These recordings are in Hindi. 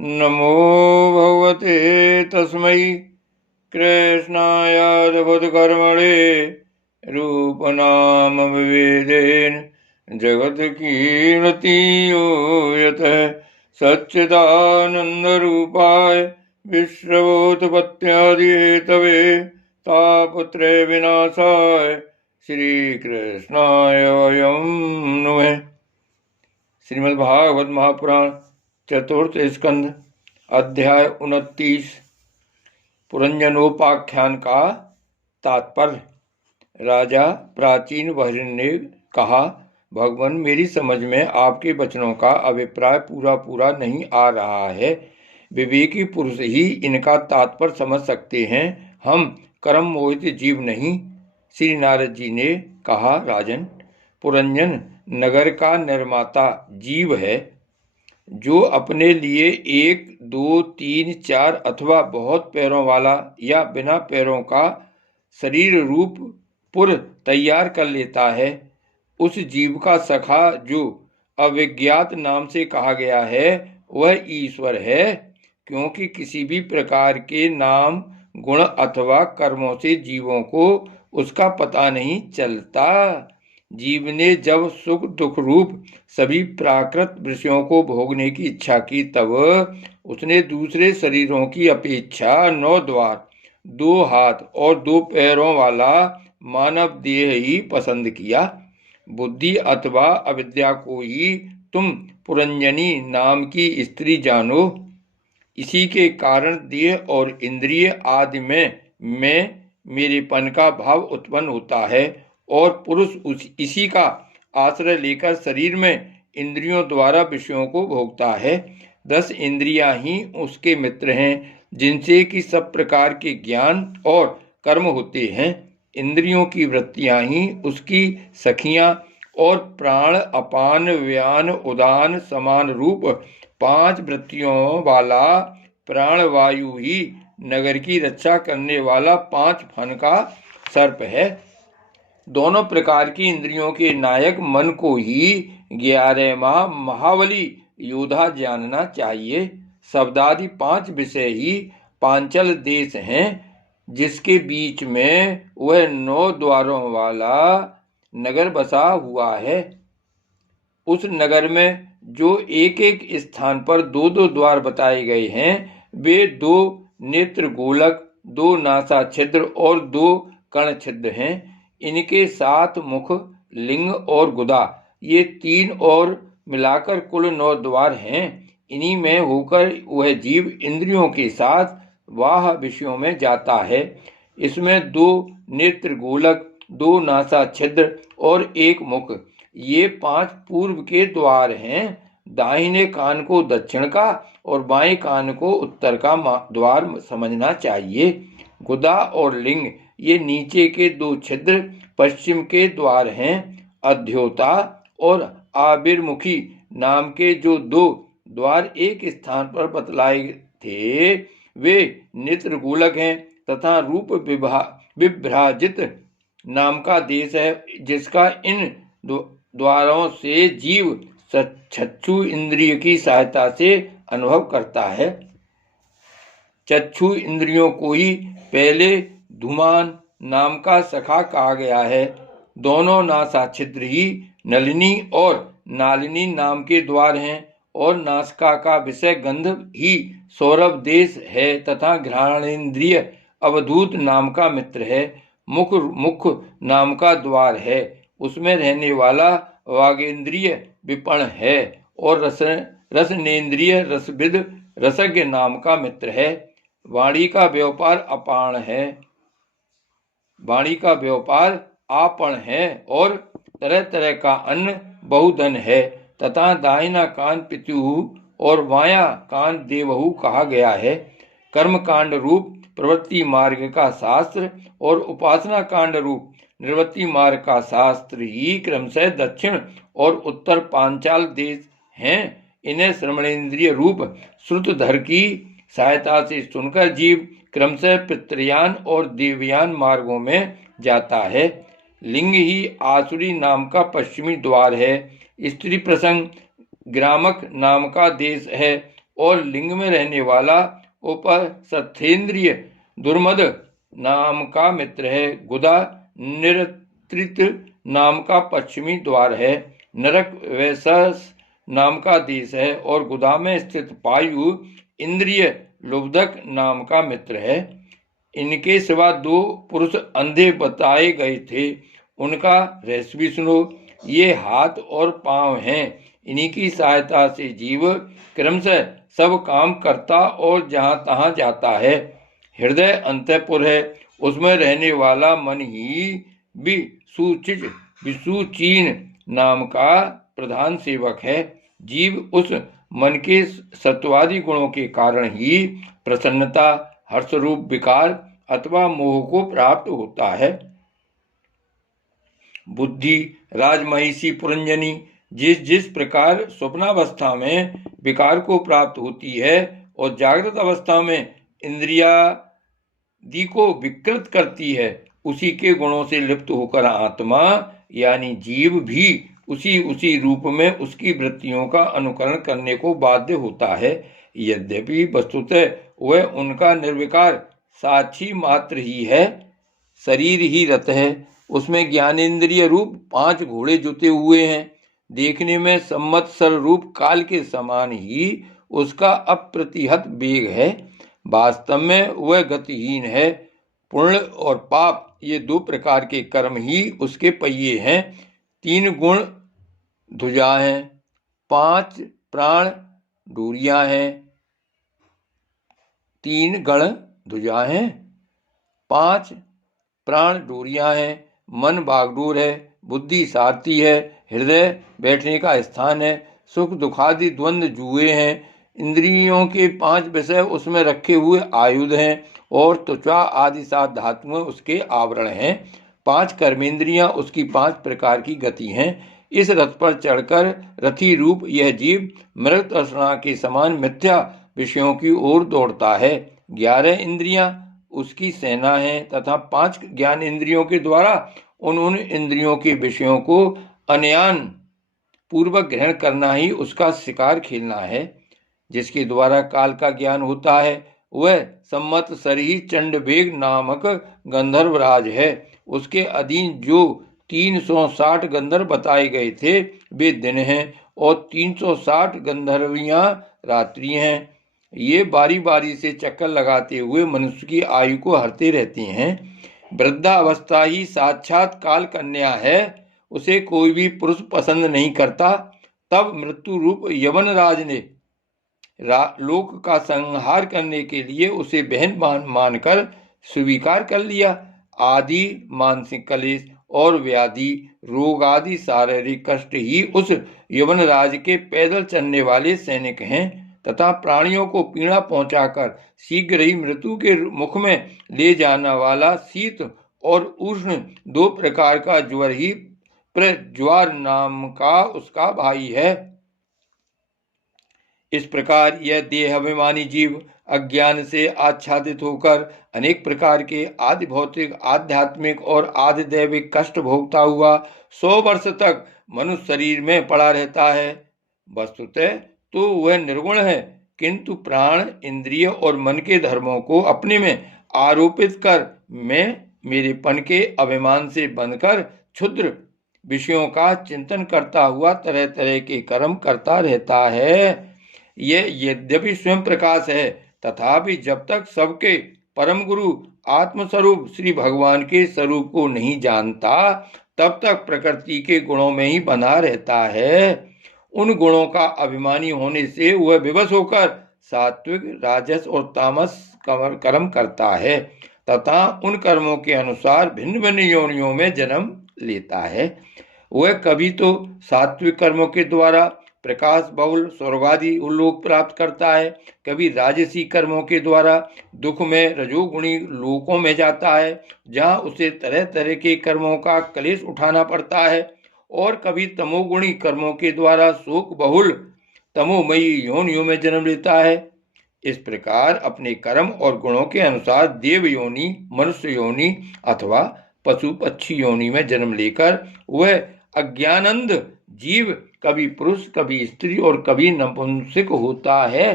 नमो भगवते तस्मै कृष्णायादभुतकर्मणे रूपनाम विभेदेन जगत्कीर्ति यो यतः सच्चिदानन्दरूपाय विश्वोत्पत्त्यादिहेतवे तापत्रय विनाशाय श्रीकृष्णाय वयं नुमः। श्रीमद्भागवत महापुराण चतुर्थ स्कंध अध्याय 29 पुरंजनोपाख्यान का तात्पर्य। राजा प्राचीन वहिर ने कहा, भगवान मेरी समझ में आपके वचनों का अभिप्राय पूरा नहीं आ रहा है। विवेकी पुरुष ही इनका तात्पर्य समझ सकते हैं, हम कर्म मोहित जीव नहीं। श्री नारद जी ने कहा, राजन, पुरंजन नगर का निर्माता जीव है, जो अपने लिए 1, 2, 3, 4 अथवा बहुत पैरों वाला या बिना पैरों का शरीर रूप पुर तैयार कर लेता है। उस जीव का सखा जो अविज्ञात नाम से कहा गया है वह ईश्वर है, क्योंकि किसी भी प्रकार के नाम, गुण अथवा कर्मों से जीवों को उसका पता नहीं चलता। जीव ने जब सुख दुख रूप सभी प्राकृत विषयों को भोगने की इच्छा की, तब उसने दूसरे शरीरों की अपेक्षा 9 द्वार, 2 हाथ और 2 पैरों वाला मानव देह ही पसंद किया। बुद्धि अथवा अविद्या को ही तुम पुरंजनी नाम की स्त्री जानो। इसी के कारण देह और इंद्रिय आदि में मेरेपन का भाव उत्पन्न होता है, और पुरुष इसी का आश्रय लेकर शरीर में इंद्रियों द्वारा विषयों को भोगता है। 10 इंद्रियां ही उसके मित्र हैं, जिनसे कि सब प्रकार के ज्ञान और कर्म होते हैं। इंद्रियों की वृत्तियां ही उसकी सखियां, और प्राण, अपान, व्यान, उदान समान रूप 5 वृत्तियों वाला प्राणवायु ही नगर की रक्षा करने वाला 5 फन का सर्प है। दोनों प्रकार की इंद्रियों के नायक मन को ही 11वां महाबली योद्धा जानना चाहिए। शब्दादि 5 विषय ही पांचल देश हैं, जिसके बीच में वह 9 द्वारों वाला नगर बसा हुआ है। उस नगर में जो एक एक स्थान पर 2-2 द्वार बताए गए हैं, वे 2 नेत्र गोलक, 2 नासा छिद्र और 2 कर्ण छिद्र हैं। इनके 7 मुख, लिंग और गुदा, ये 3 और मिलाकर कुल 9 द्वार हैं। इन्हीं में होकर वह जीव इंद्रियों के साथ वाह विषयों में जाता है। इसमें 2 नेत्र गोलक, 2 नासा छिद्र और 1 मुख, ये 5 पूर्व के द्वार हैं। दाहिने कान को दक्षिण का और बाएं कान को उत्तर का द्वार समझना चाहिए। गुदा और लिंग, ये नीचे के 2 छिद्र पश्चिम के द्वार हैं। अध्योता और आविर्मुखी नाम के जो 2 द्वार एक स्थान पर बतलाए थे, वे नेत्र गोलक हैं, तथा रूप विभ्राजित नाम का देश है, जिसका इन द्वारों से जीव चक्षु इंद्रिय की सहायता से अनुभव करता है। चक्षु इंद्रियों को ही पहले धूमान नाम का सखा कहा गया है। दोनों नासा छिद्र ही नलिनी और नालिनी नाम के द्वार हैं, और नासिका का विषय गंध ही सौरभ देश है, तथा घ्राणेन्द्रिय अवधूत नाम का मित्र है। मुख नाम का द्वार है, उसमें रहने वाला वागेंद्रिय विपण है, और रसनेन्द्रिय रसविद रसज्ञ नाम का मित्र है। वाणी का व्यापार अपान है, वाणी का व्यापार आपण है, और तरह तरह का अन्न बहुधन है, तथा दाहिना कान पितुः और बायां कान देवहु कहा गया है। कर्म कांड रूप प्रवृत्ति मार्ग का शास्त्र और उपासना कांड रूप निवृत्ति मार्ग का शास्त्र ही क्रमशः दक्षिण और उत्तर पांचाल देश हैं। इन्हें श्रवणेन्द्रिय रूप श्रुतधर की सहायता से सुनकर जीव क्रमशः पितृयान और देवयान मार्गों में जाता है। लिंग ही आसुरी नाम का पश्चिमी द्वार है। स्त्री प्रसंग ग्रामक नाम का देश है, और लिंग में रहने वाला उपसथेंद्रिय दुर्मद नाम का मित्र है। गुदा निरत्रित नाम का पश्चिमी द्वार है। नरक वैसस नाम का देश है और गुदा में स्थित पायु इंद्रिय लुब्धक नाम का मित्र है। इनके सिवा 2 पुरुष अंधे बताए गए थे, उनका रहस्य भी सुनो। ये हाथ और पांव हैं, इन्हीं की सहायता से जीव क्रमशः सब काम करता और जहां तहां जाता है। हृदय अंतःपुर है, उसमें रहने वाला मन ही भी विसुचीन नाम का प्रधान सेवक है। जीव उस मन के सत्वादि गुणों के कारण ही प्रसन्नता, हर्षरूप विकार अथवा मोह को प्राप्त होता है। बुद्धि राजमहिषी पुरंजनी जिस जिस प्रकार स्वप्नावस्था में विकार को प्राप्त होती है और जागृत अवस्था में इंद्रियादि को विकृत करती है, उसी के गुणों से लिप्त होकर आत्मा यानी जीव भी उसी रूप में उसकी वृत्तियों का अनुकरण करने को बाध्य होता है। यद्यपि वस्तुतः वह उनका निर्विकार साक्षी मात्र ही है, शरीर ही रथ है। उसमें ज्ञानेन्द्रिय रूप 5 घोड़े जुते हुए हैं। देखने में संवत्सर रूप काल के समान ही उसका अप्रतिहत वेग है। वास्तव में वह गतिहीन है। पुण्य और पाप ये 2 प्रकार के कर्म ही उसके पहिए हैं। 3 गुण ध्वजा हैं, 5 प्राण डोरियां हैं। 3 गण ध्वजा हैं, 5 प्राण डोरियां हैं। मन बागडोर है, बुद्धि सारथी है, हृदय बैठने का स्थान है, सुख दुखादि द्वंद्व जुए हैं। इंद्रियों के 5 विषय उसमें रखे हुए आयुध हैं और त्वचा आदि 7 धातुएं उसके आवरण हैं। 5 कर्मेंद्रियां उसकी 5 प्रकार की गति हैं। इस रथ पर चढ़कर रथी रूप यह जीव मृग तृष्णा के समान मिथ्या विषयों की ओर दौड़ता है। 11 इंद्रियां उसकी सेना है तथा 5 ज्ञान इंद्रियों के द्वारा उन इंद्रियों के विषयों को अनयान पूर्वक ग्रहण करना ही उसका शिकार खेलना है। जिसके द्वारा काल का ज्ञान होता है वह संवत्सरी चंडवेग नामक गंधर्वराज है। उसके अधीन जो 360 गंधर्व बताए गए थे वे दिन हैं और 360 गंधर्वियां रात्रि हैं। ये बारी बारी से चक्कर लगाते हुए मनुष्य की आयु को हरते रहते हैं। वृद्धावस्था ही साक्षात काल कन्या है, उसे कोई भी पुरुष पसंद नहीं करता। तब मृत्यु रूप यवन राज ने लोक का संहार करने के लिए उसे बहन मानकर स्वीकार कर लिया। आदि मानसिक कलेश और व्याधि रोग आदि शारीरिक कष्ट ही उस यवन राज के पैदल चलने वाले सैनिक हैं तथा प्राणियों को पीड़ा पहुंचाकर शीघ्र ही मृत्यु के मुख में ले जाने वाला शीत और उष्ण 2 प्रकार का ज्वर ही प्रज्वार नाम का उसका भाई है। इस प्रकार यह देह अभिमानी जीव अज्ञान से आच्छादित होकर अनेक प्रकार के आदि भौतिक, आध्यात्मिक और आदि दैविक कष्ट भोगता हुआ 100 वर्ष तक मनुष्य शरीर में पड़ा रहता है। वस्तुतः तो वह निर्गुण है, किंतु प्राण, इंद्रिय और मन के धर्मों को अपने में आरोपित कर मैं मेरेपन के अभिमान से बंधकर क्षुद्र विषयों का चिंतन करता हुआ तरह तरह के कर्म करता रहता है। यह यद्यपि स्वयं प्रकाश है, तथापि जब तक सबके परम गुरु आत्मस्वरूप श्री भगवान के स्वरूप को नहीं जानता तब तक प्रकृति के गुणों में ही बना रहता है। उन गुणों का अभिमानी होने से वह विवश होकर सात्विक, राजस और तामस कर्म करता है तथा उन कर्मों के अनुसार भिन्न भिन्न योनियों में जन्म लेता है। वह कभी तो सात्विक कर्मों के द्वारा प्रकाश बहुल स्वर्गादि लोक प्राप्त करता है, कभी राजसी कर्मों के द्वारा दुख में रजोगुणी लोकों में जाता है जहाँ उसे तरह तरह के कर्मों का क्लेश उठाना पड़ता है, और कभी तमोगुणी कर्मों के द्वारा शोक बहुल तमोमयी योनियों में जन्म लेता है। इस प्रकार अपने कर्म और गुणों के अनुसार देव योनि, मनुष्य योनि अथवा पशु पक्षी योनि में जन्म लेकर वह अज्ञानंद जीव कभी पुरुष, कभी स्त्री और कभी नपुंसक होता है।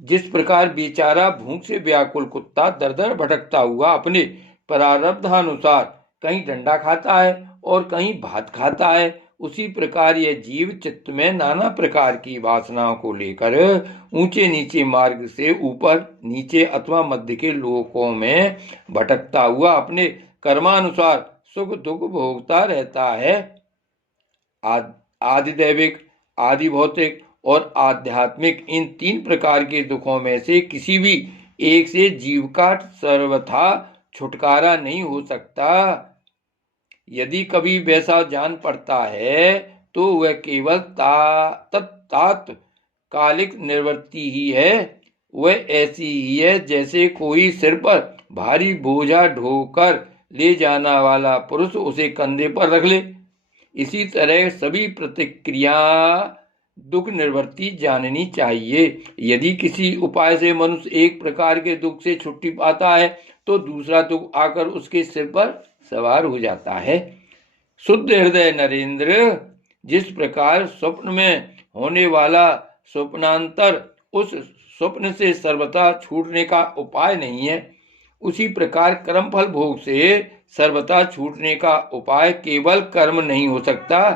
जिस प्रकार बेचारा भूख से व्याकुल कुत्ता दर दर भटकता हुआ अपने प्रारब्धानुसार कहीं डंडा खाता है और कहीं भात खाता है, उसी प्रकार यह जीव चित्त में नाना प्रकार की वासनाओं को लेकर ऊंचे नीचे मार्ग से ऊपर नीचे अथवा मध्य के लोकों में भटकता हुआ अपने कर्मानुसार सुख दुख भोगता रहता है। आदि दैविक, आदि भौतिक और आध्यात्मिक इन तीन प्रकार के दुखों में से किसी भी एक से जीव का सर्वथा छुटकारा नहीं हो सकता। यदि कभी वैसा जान पड़ता है तो वह केवल तात्कालिक निवृत्ति ही है। वह ऐसी ही है जैसे कोई सिर पर भारी बोझा ढोकर ले जाना वाला पुरुष उसे कंधे पर रख ले। इसी तरह सभी प्रतिक्रिया दुख निवृत्ति जाननी चाहिए। यदि किसी उपाय से मनुष्य एक प्रकार के दुख से छुट्टी पाता है तो दूसरा दुख आकर उसके सिर पर सवार हो जाता है। शुद्ध हृदय नरेंद्र, जिस प्रकार स्वप्न में होने वाला स्वप्नांतर उस स्वप्न से सर्वथा छूटने का उपाय नहीं है, उसी प्रकार कर्म फल भोग से सर्वथा छूटने का उपाय केवल कर्म नहीं हो सकता,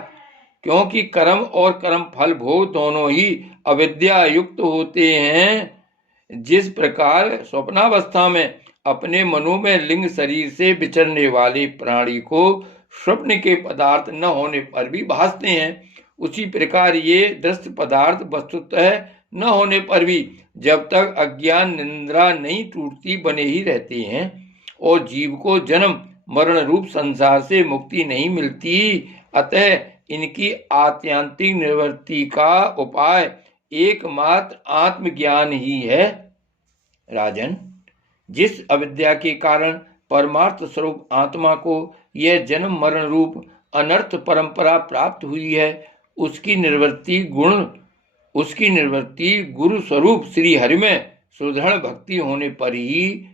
क्योंकि कर्म और कर्म फल भोग दोनों ही अविद्या युक्त होते हैं। जिस प्रकार स्वप्नावस्था में अपने मनोमय लिंग शरीर से विचरने वाले प्राणी को स्वप्न के पदार्थ न होने पर भी भासते हैं, उसी प्रकार ये दृश्य पदार्थ वस्तुतः न होने पर भी जब तक अज्ञान निंद्रा नहीं टूटती बने ही रहते हैं और जीव को जन्म मरण रूप संसार से मुक्ति नहीं मिलती। अतः इनकी आत्यांतिक निवृत्ति का उपाय एकमात्र आत्मज्ञान ही है। राजन, जिस अविद्या के कारण परमार्थ स्वरूप आत्मा को यह जन्म मरण रूप अनर्थ परंपरा प्राप्त हुई है, उसकी निवृत्ति गुरु स्वरूप श्री हरि में सुदृढ़ भक्ति होने पर ही।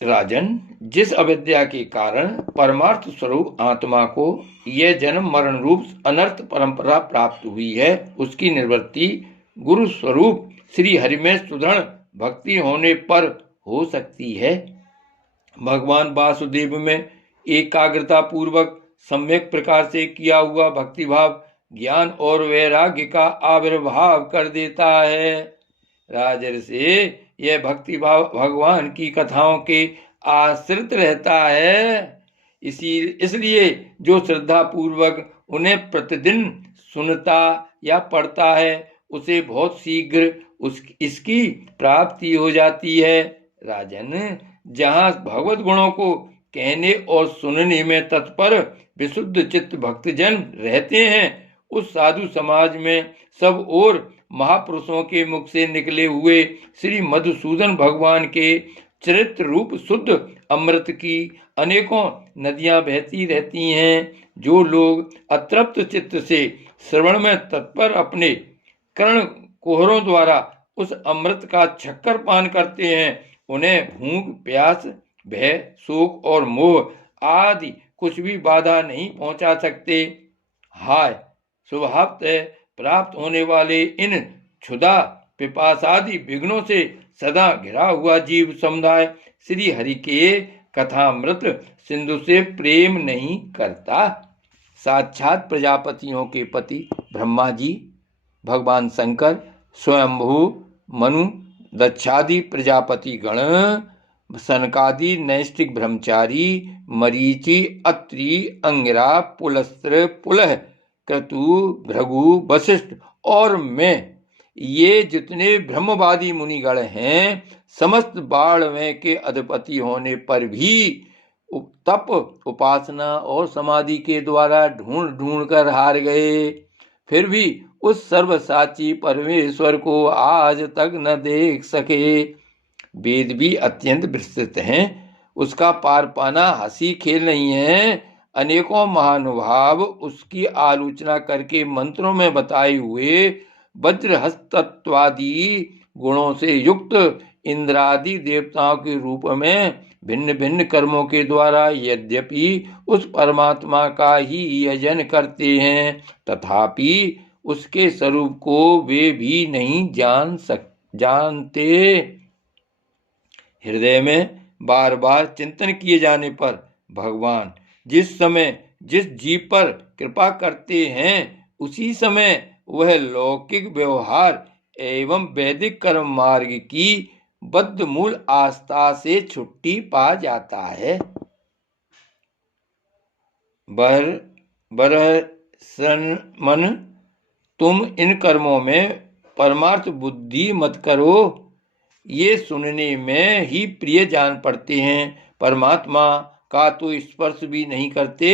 राजन, जिस अविद्या के कारण परमार्थ स्वरूप आत्मा को यह जन्म मरण रूप अनर्थ परंपरा प्राप्त हुई है, उसकी निवृत्ति गुरु स्वरूप श्री हरि में सुदृढ़ भक्ति होने पर हो सकती है। भगवान वासुदेव में एकाग्रता पूर्वक सम्यक प्रकार से किया हुआ भक्तिभाव ज्ञान और वैराग्य का आविर्भाव कर देता है। राजर्षि, यह भक्तिभाव भगवान की कथाओं के आश्रित रहता है। इसलिए जो श्रद्धा पूर्वक उन्हें प्रतिदिन सुनता या पढ़ता है उसे बहुत शीघ्र इसकी प्राप्ति हो जाती है। राजन, जहाँ भगवत गुणों को कहने और सुनने में तत्पर विशुद्ध चित्त भक्तजन रहते हैं, उस साधु समाज में सब और महापुरुषों के मुख से निकले हुए श्री मधुसूदन भगवान के चरित्र रूप शुद्ध अमृत की अनेकों नदियां बहती रहती हैं। जो लोग अतृप्त चित्त से श्रवण में तत्पर अपने कर्ण कोहरों द्वारा उस अमृत का छक्कर पान करते हैं, उन्हें भूख प्यास भय शोक और मोह आदि कुछ भी बाधा नहीं पहुंचा सकते। हाय, स्वभावतः प्राप्त होने वाले इन क्षुधा पिपासादि विघ्नों से सदा घिरा हुआ जीव समुदाय श्री हरि के कथामृत सिंधु से प्रेम नहीं करता। साक्षात प्रजापतियों के पति ब्रह्मा जी, भगवान शंकर, स्वयंभू मनु, दक्षादि प्रजापति गण, सनकादि नैष्ठिक ब्रह्मचारी, मरीचि, अत्रि, अंगिरा, पुलस्त्र, पुलह, क्रतु, भृगु, वशिष्ठ और मैं, ये जितने ब्रह्मवादी मुनिगण हैं, समस्त बाढ़ के अधिपति होने पर भी तप उपासना और समाधि के द्वारा ढूंढ कर हार गए, फिर भी उस सर्वसाची परमेश्वर को आज तक न देख सके। वेद भी अत्यंत विस्तृत हैं, उसका पार पाना हंसी खेल नहीं है। अनेकों महानुभाव उसकी आलोचना करके मंत्रों में बताए हुए वज्रहस्तत्वादि गुणों से युक्त इंद्रादि देवताओं के रूप में भिन्न भिन्न कर्मों के द्वारा यद्यपि उस परमात्मा का ही यजन करते हैं, तथापि उसके स्वरूप को वे भी नहीं जानते। हृदय में बार बार चिंतन किए जाने पर भगवान जिस समय जिस जीव पर कृपा करते हैं उसी समय वह लौकिक व्यवहार एवं वैदिक कर्म मार्ग की बद्ध मूल आस्था से छुट्टी पा जाता है। मन तुम इन कर्मों में परमार्थ बुद्धि मत करो, ये सुनने में ही प्रिय जान पड़ते हैं। परमात्मा का तो स्पर्श भी नहीं करते।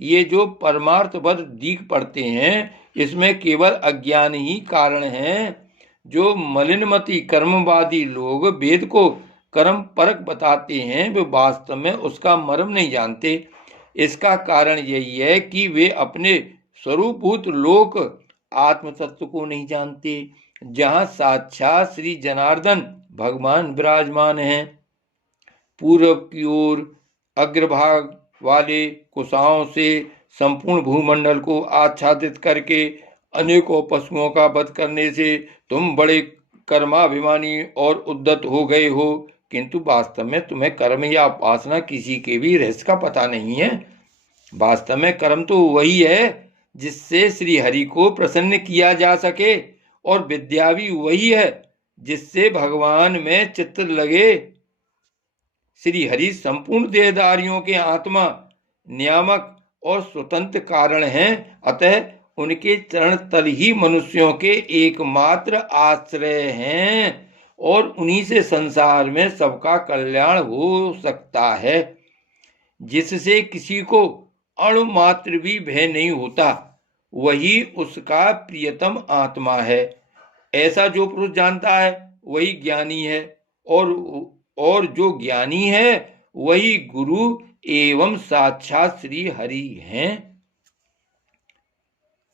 ये जो परमार्थवत दीख पड़ते हैं इसमें केवल अज्ञान ही कारण है। जो मलिनमती कर्मवादी लोग वेद को कर्म परक बताते हैं वे वास्तव में उसका मर्म नहीं जानते। इसका कारण यही है कि वे अपने स्वरूपभूत लोक आत्म तत्व को नहीं जानते, जहाँ साक्षात श्री जनार्दन भगवान विराजमान हैं। पूर्व की ओर अग्रभाग वाले कुशाओं से संपूर्ण भूमंडल को आच्छादित करके अनेकों पशुओं का वध करने से तुम बड़े कर्माभिमानी और उद्दत हो गए हो, किंतु वास्तव में तुम्हें कर्म या उपासना किसी के भी रहस्य का पता नहीं है। वास्तव में कर्म तो वही है जिससे श्री हरि को प्रसन्न किया जा सके, और विद्या भी वही है जिससे भगवान में चित्त लगे। श्री हरि संपूर्ण देहधारियों के आत्मा, नियामक और स्वतंत्र कारण हैं। अतः उनके चरण तल ही मनुष्यों के एकमात्र आश्रय हैं और उन्हीं से संसार में सबका कल्याण हो सकता है। जिससे किसी को अणु मात्र भी भय नहीं होता, वही उसका प्रियतम आत्मा है। ऐसा जो पुरुष जानता है वही ज्ञानी है, और जो ज्ञानी है वही गुरु एवं साक्षात श्री हरि हैं।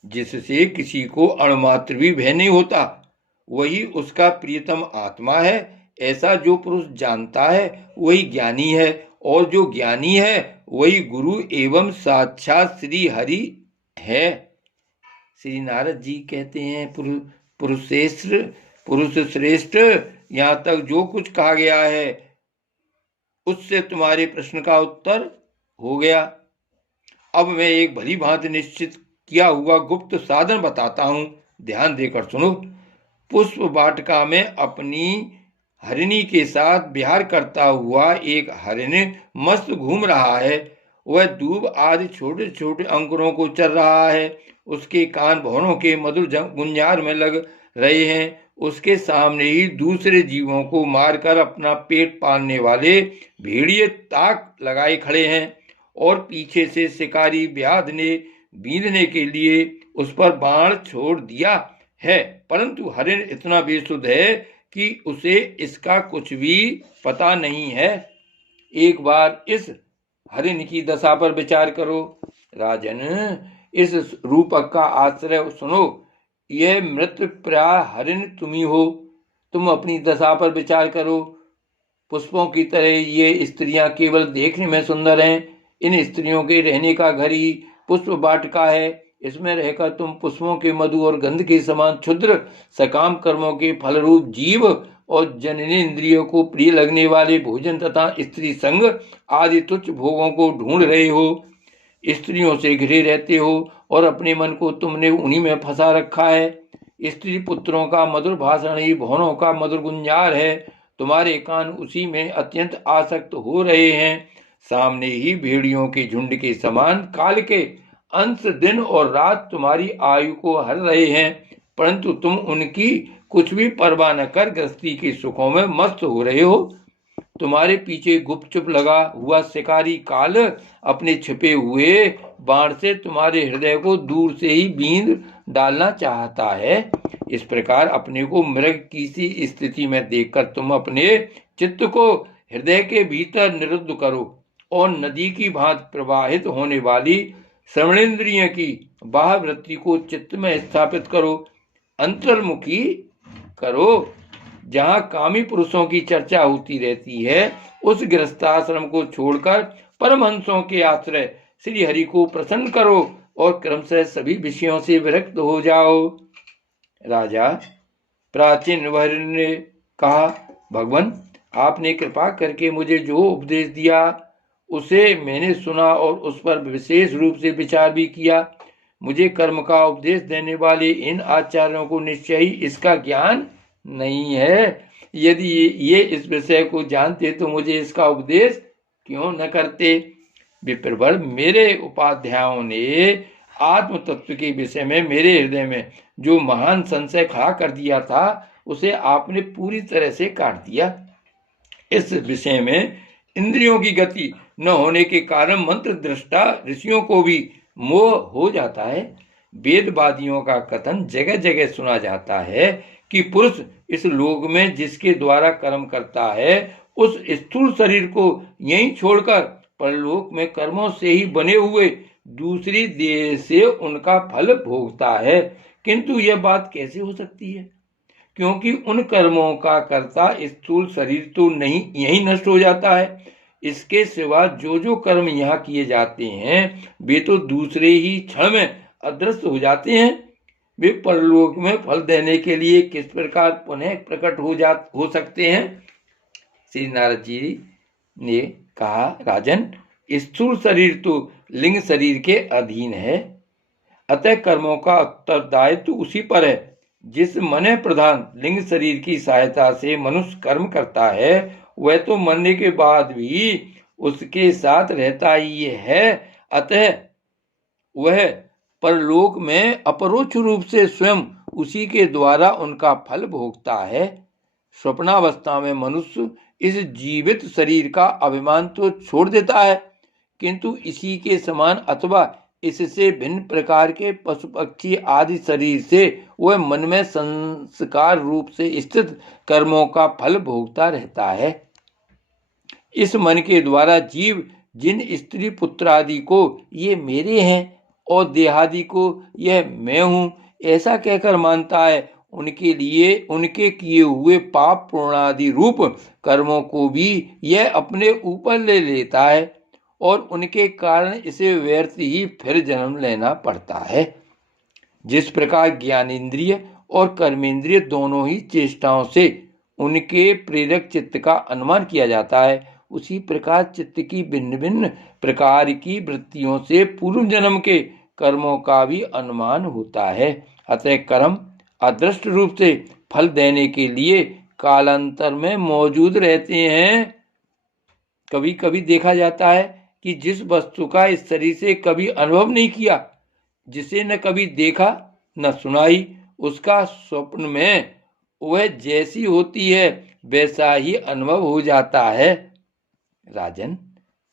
जिससे किसी को अणुमात्र भी भय नहीं होता, वही उसका प्रियतम आत्मा है। ऐसा जो पुरुष जानता है वही ज्ञानी है, और जो ज्ञानी है वही गुरु एवं साक्षात श्री हरि है। श्री नारद जी कहते हैं, पुरुष श्रेष्ठ, यहाँ तक जो कुछ कहा गया है उससे तुम्हारे प्रश्न का उत्तर हो गया। अब मैं एक भली भांति निश्चित किया हुआ गुप्त साधन बताता हूं, ध्यान देकर सुनो। पुष्प वाटिका में अपनी हरिणी के साथ विहार करता हुआ एक हरिण मस्त घूम रहा है। वह दूब आदि छोटे छोटे अंकुरों को चर रहा है। उसके कान भौरों के मधुर गुंजार में लग रहे हैं। उसके सामने ही दूसरे जीवों को मारकर अपना पेट पालने वाले भेड़िए ताक लगाए खड़े हैं, और पीछे से शिकारी व्याध ने बींधने के लिए उस पर बाण छोड़ दिया है। परंतु हरिण इतना बेसुध है कि उसे इसका कुछ भी पता नहीं है। एक बार इस हरिण की दशा पर विचार करो। राजन, इस रूपक का आश्रय सुनो। यह मृत प्राय हरिण तुम ही हो। तुम अपनी दशा पर विचार करो। पुष्पों की तरह ये स्त्रियां केवल देखने में सुंदर हैं। इन स्त्रियों के रहने का घर ही पुष्प वाटिका है। इसमें रहकर तुम पुष्पों के मधु और गंध के समान क्षुद्र सकाम कर्मों के फलरूप जीव और जननेन्द्रियों को प्रिय लगने वाले भोजन तथा स्त्री संग आदि तुच्छ भोगों को ढूंढ रहे हो। स्त्रियों से घिरे रहते हो और अपने मन को तुमने उन्हीं में फंसा रखा है। स्त्री पुत्रों का मधुर भाषण ही भौरों का मधुर गुंजार है। तुम्हारे कान उसी में अत्यंत आसक्त हो रहे हैं। सामने ही भेड़ियों के झुंड के समान काल के अंश दिन और रात तुम्हारी आयु को हर रहे हैं, परंतु तुम उनकी कुछ भी परवाह न कर गृहस्थी के सुखों में मस्त हो रहे हो। तुम्हारे पीछे गुपचुप लगा हुआ शिकारी काल अपने छिपे हुए बाण से तुम्हारे हृदय को दूर से ही बींध डालना चाहता है। इस प्रकार अपने को मृग की सी स्थिति में देखकर तुम अपने चित्त को हृदय के भीतर निरुद्ध करो और नदी की भांति प्रवाहित होने वाली श्रवणेन्द्रिय की बाह्य वृत्ति को चित्त में स्थापित करो, अंतर्मुखी करो। जहाँ कामी पुरुषों की चर्चा होती रहती है, उस गृहस्थाश्रम को छोड़कर परमहंसों के आश्रय श्री हरि को प्रसन्न करो। और क्रमशः सभी विषयों से विरक्त हो जाओ। राजा प्राचीन वैर ने कहा, भगवान आपने कृपा करके मुझे जो उपदेश दिया उसे मैंने सुना और उस पर विशेष रूप से विचार भी किया। मुझे कर्म का उपदेश देने वाले इन आचार्यों को निश्चय ही इसका ज्ञान नहीं है। यदि ये इस विषय को जानते तो मुझे इसका उपदेश क्यों न करते। विप्रवर, मेरे उपाध्यायों ने आत्म तत्व के विषय में मेरे हृदय में जो महान संशय खड़ा कर दिया था उसे आपने पूरी तरह से काट दिया। इस विषय में इंद्रियों की गति न होने के कारण मंत्र दृष्टा ऋषियों को भी मोह हो जाता है। वेदवादियों का कथन जगह जगह सुना जाता है कि पुरुष इस लोक में जिसके द्वारा कर्म करता है उस स्थूल शरीर को यहीं छोड़कर परलोक में कर्मों से ही बने हुए दूसरी देह से उनका फल भोगता है। किंतु यह बात कैसे हो सकती है, क्योंकि उन कर्मों का कर्ता स्थूल शरीर तो नहीं यहीं नष्ट हो जाता है। इसके सिवा जो जो कर्म यहाँ किए जाते हैं वे तो दूसरे ही क्षण में अदृश्य हो जाते हैं। वे परलोक में फल देने के लिए किस प्रकार पुनः प्रकट हो सकते हैं। श्री नारद जी ने कहा, राजन स्थूल शरीर तो लिंग शरीर के अधीन है, अतः कर्मों का उत्तरदायित्व उसी पर है। जिस मन प्रधान लिंग शरीर की सहायता से मनुष्य कर्म करता है वह तो मरने के बाद भी उसके साथ रहता ही है, अतः वह परलोक में अपरोक्ष रूप से स्वयं उसी के द्वारा उनका फल भोगता है। स्वप्नावस्था में मनुष्य इस जीवित शरीर का अभिमान तो छोड़ देता है, किंतु इसी के समान अथवा इससे भिन्न प्रकार के पशु पक्षी आदि शरीर से वह मन में संस्कार रूप से स्थित कर्मों का फल भोगता रहता है। इस मन के द्वारा जीव जिन स्त्री पुत्र आदि को ये मेरे हैं और देहादि को यह मैं हूँ ऐसा कहकर मानता है, उनके लिए उनके किए हुए पाप पूर्णादि रूप कर्मों को भी यह अपने ऊपर ले लेता है और उनके कारण इसे व्यर्थ ही फिर जन्म लेना पड़ता है। जिस प्रकार ज्ञानेंद्रिय और कर्मेंद्रिय दोनों ही चेष्टाओं से उनके प्रेरक चित्त का अनुमान किया जाता है, उसी प्रकार चित्त की भिन्न भिन्न प्रकार की वृत्तियों से पूर्व जन्म के कर्मों का भी अनुमान होता है। अतः कर्म अदृष्ट रूप से फल देने के लिए कालांतर में मौजूद रहते हैं। कभी कभी देखा जाता है कि जिस वस्तु का इस शरीर से कभी अनुभव नहीं किया, जिसे न कभी देखा न सुनाई, उसका स्वप्न में वह जैसी होती है वैसा ही अनुभव हो जाता है। राजन,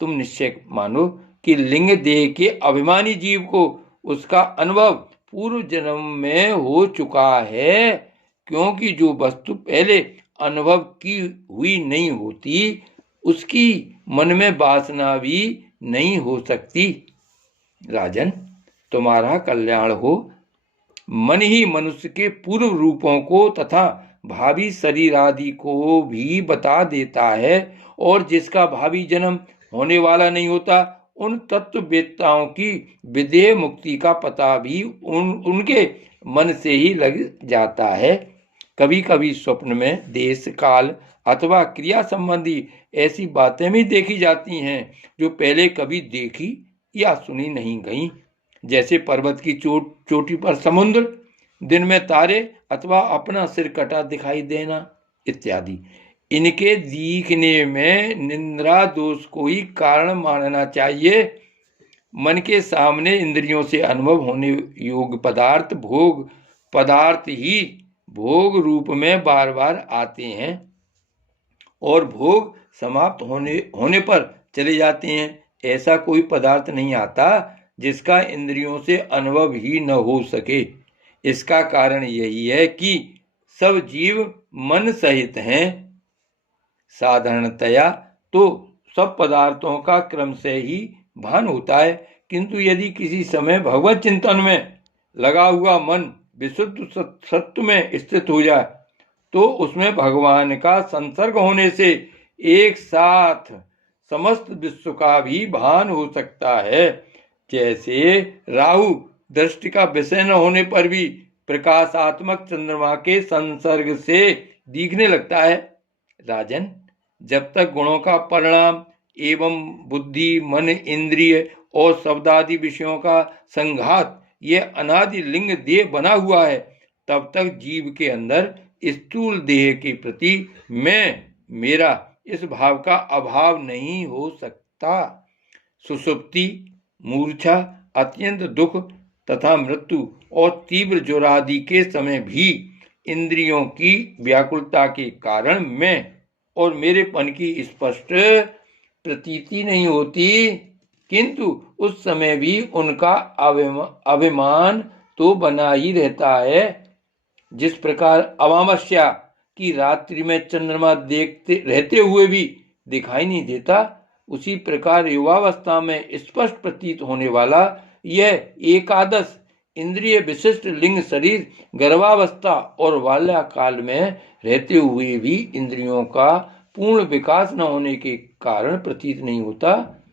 तुम निश्चय मानो कि लिंग देह के अभिमानी जीव को उसका अनुभव पूर्व जन्म में हो चुका है, क्योंकि जो वस्तु पहले अनुभव की हुई नहीं होती उसकी मन में वासना भी नहीं हो सकती। राजन, तुम्हारा कल्याण हो। मन ही मनुष्य के पूर्व रूपों को तथा भावी शरीर आदि को भी बता देता है, और जिसका भावी जन्म होने वाला नहीं होता उन तत्ववेत्ताओं की विदेह मुक्ति का पता भी उनके मन से ही लग जाता है। कभी कभी स्वप्न में देश काल अथवा क्रिया संबंधी ऐसी बातें भी देखी जाती हैं जो पहले कभी देखी या सुनी नहीं गई, जैसे पर्वत की चोटी पर समुद्र, दिन में तारे अथवा अपना सिर कटा दिखाई देना इत्यादि। इनके दिखने में निंद्रा दोष को ही कारण मानना चाहिए। मन के सामने इंद्रियों से अनुभव होने योग्य पदार्थ भोग पदार्थ ही भोग रूप में बार बार आते हैं और भोग समाप्त होने पर चले जाते हैं। ऐसा कोई पदार्थ नहीं आता जिसका इंद्रियों से अनुभव ही न हो सके। इसका कारण यही है कि सब जीव मन सहित हैं। साधारणतया तो सब पदार्थों का क्रम से ही भान होता है, किंतु यदि किसी समय भगवत चिंतन में लगा हुआ मन विशुद्ध सत्व में स्थित हो जाए तो उसमें भगवान का संसर्ग होने से एक साथ समस्त विश्व का भी भान हो सकता है। जैसे राहु दृष्टि का विषय न होने पर भी प्रकाशात्मक चंद्रमा के संसर्ग से दिखने लगता है। राजन, जब तक गुणों का परिणाम एवं बुद्धि, मन, इंद्रिय और शब्दादि विषयों का संघात ये अनादि लिंग देह बना हुआ है, तब तक जीव के अंदर स्थूल देह के प्रति मैं, मेरा इस भाव का अभाव नहीं हो सकता। सुषुप्ति, मूर्छा, अत्यंत दुख तथा मृत्यु और तीव्र ज्वरादि के समय भी इंद्रियों की व्याकुलता के कारण मैं और मेरेपन की स्पष्ट प्रतीति नहीं होती, किंतु उस समय भी उनका अभिमान तो बना ही रहता है। जिस प्रकार अमावस्या की रात्रि में चंद्रमा देखते रहते हुए भी दिखाई नहीं देता, उसी प्रकार युवावस्था में स्पष्ट प्रतीत होने वाला यह एकादश इंद्रिय विशिष्ट लिंग शरीर गर्भावस्था और बाल्यकाल में रहते हुए भी इंद्रियों का पूर्ण विकास न होने के कारण प्रतीत नहीं होता।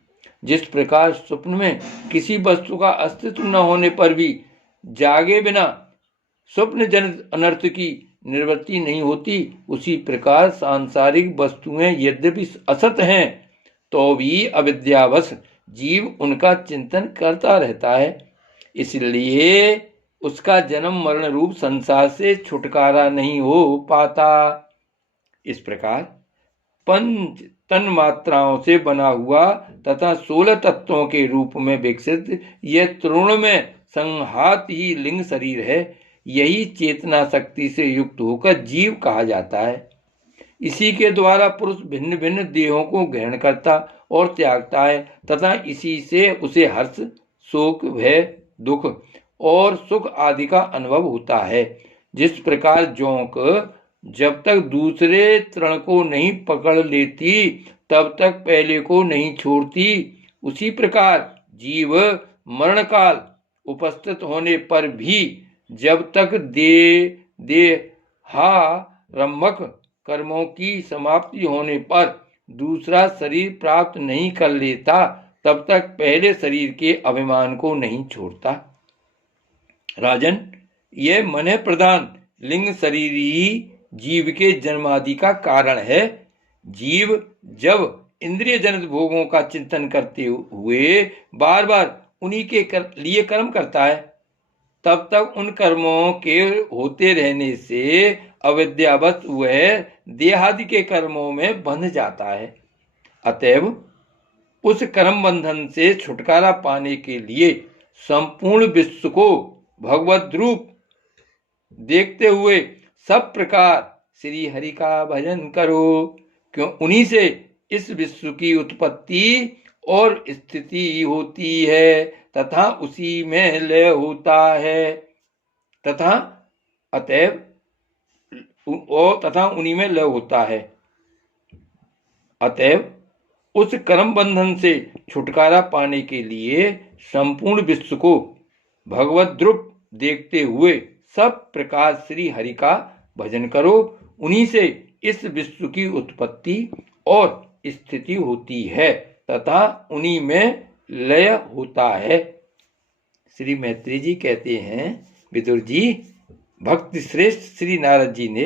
जिस प्रकार स्वप्न में किसी वस्तु का अस्तित्व न होने पर भी जागे बिना स्वप्न जनित अनर्थ की निवृत्ति नहीं होती, उसी प्रकार सांसारिक वस्तुएं यद्यपि असत हैं तो भी अविद्यावश जीव उनका चिंतन करता रहता है, इसलिए उसका जन्म मरण रूप संसार से छुटकारा नहीं हो पाता। इस प्रकार पंच तन मात्राओं से बना हुआ तथा 16 तत्वों के रूप में विकसित यह तृण में संहात ही लिंग शरीर है। यही चेतना शक्ति से युक्त होकर जीव कहा जाता है। इसी के द्वारा पुरुष भिन्न भिन्न देहों को ग्रहण करता और त्यागता है तथा इसी से उसे हर्ष, शोक, भय, दुख और सुख आदि का अनुभव होता है। जिस प्रकार जोंक जब तक दूसरे तृण को नहीं पकड़ लेती तब तक पहले को नहीं छोड़ती, उसी प्रकार जीव मरण काल उपस्थित होने पर भी जब तक देहारंभक कर्मों की समाप्ति होने पर दूसरा शरीर प्राप्त नहीं कर लेता, तब तक पहले शरीर के अभिमान को नहीं छोड़ता। राजन, यह मन प्रधान लिंग शरीर ही जीव के जन्मादि का कारण है। जीव जब इंद्रिय जनित भोगों का चिंतन करते हुए बार बार उन्हीं के लिए कर्म करता है, तब तक उन कर्मों के होते रहने से अविद्यावश वह देहादि के कर्मों में बंध जाता है। अतएव उस कर्म बंधन से छुटकारा पाने के लिए संपूर्ण विश्व को भगवत रूप देखते हुए सब प्रकार श्री हरि का भजन करो, क्यों उन्हीं से इस विश्व की उत्पत्ति और स्थिति होती है तथा उसी में लय होता है तथा उन्हीं में लय होता है। अतएव उस कर्म बंधन से छुटकारा पाने के लिए संपूर्ण विश्व को भगवत रूप देखते हुए सब प्रकार श्री हरि का भजन करो, उन्हीं से इस विश्व की उत्पत्ति और स्थिति होती है तथा उन्हीं में लय होता है। श्री मैत्री जी कहते हैं, विदुर जी, भक्ति श्रेष्ठ श्री नारद जी ने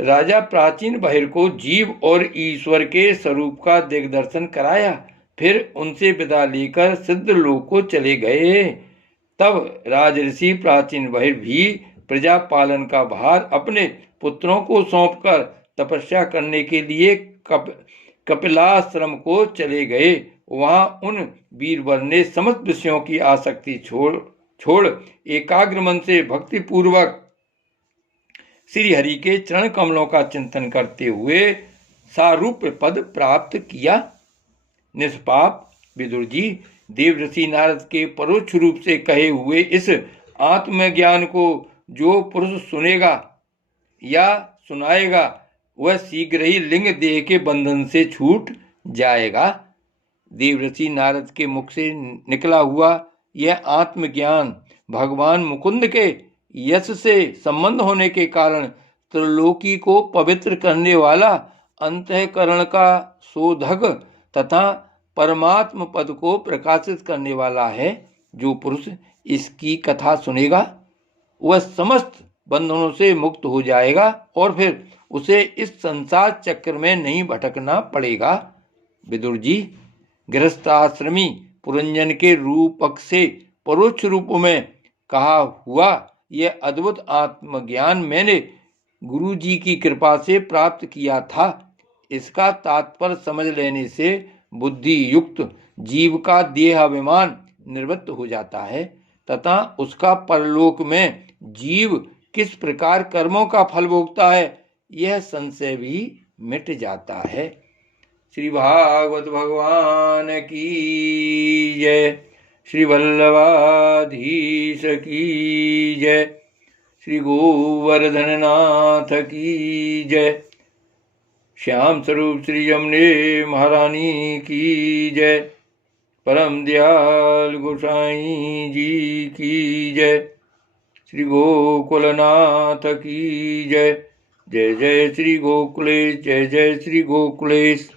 राजा प्राचीन बहिर को जीव और ईश्वर के स्वरूप का दिग्दर्शन कराया, फिर उनसे विदा लेकर सिद्ध लोक को चले गए। तब राजऋषि प्राचीन बहिर भी प्रजा पालन का भार अपने पुत्रों को सौंपकर तपस्या करने के लिए कपिलाश्रम को चले गए। वहां उन वीरवर ने समस्त विषयों की आसक्ति छोड़ एकाग्र मन से भक्ति पूर्वक श्री हरि के चरण कमलों का चिंतन करते हुए सारूप्य पद प्राप्त किया। निष्पाप विदुर जी, देवऋषि नारद के परोक्ष रूप से कहे हुए इस आत्मज्ञान को जो पुरुष सुनेगा या सुनाएगा वह शीघ्र ही लिंग देह के बंधन से छूट जाएगा। देवऋषि नारद के मुख से निकला हुआ यह आत्मज्ञान भगवान मुकुंद के यश से संबंध होने के कारण त्रिलोकी को पवित्र करने वाला, अंतःकरण का शोधक तथा परमात्म पद को प्रकाशित करने वाला है। जो पुरुष इसकी कथा सुनेगा वह समस्त बंधनों से मुक्त हो जाएगा और फिर उसे इस संसार चक्र में नहीं भटकना पड़ेगा। विदुर जी, गृहस्थाश्रमी पुरंजन के रूपक से परोक्ष रूप में कहा हुआ यह अद्भुत आत्मज्ञान मैंने गुरु जी की कृपा से प्राप्त किया था। इसका तात्पर्य समझ लेने से बुद्धि युक्त जीव का देहाभिमान निवृत्त हो जाता है तथा उसका परलोक में जीव किस प्रकार कर्मों का फल भोगता है यह संशय भी मिट जाता है। श्री भागवत भगवान की जय। श्री वल्लभाधीश की जय। श्री गोवर्धननाथ की जय। श्याम स्वरूप श्री यमुने महारानी की जय। परम दयाल गोसाई जी की जय। श्री गोकुलनाथ की जय। जय जय श्री गोकुलेश, जय जय श्री गोकुलेश।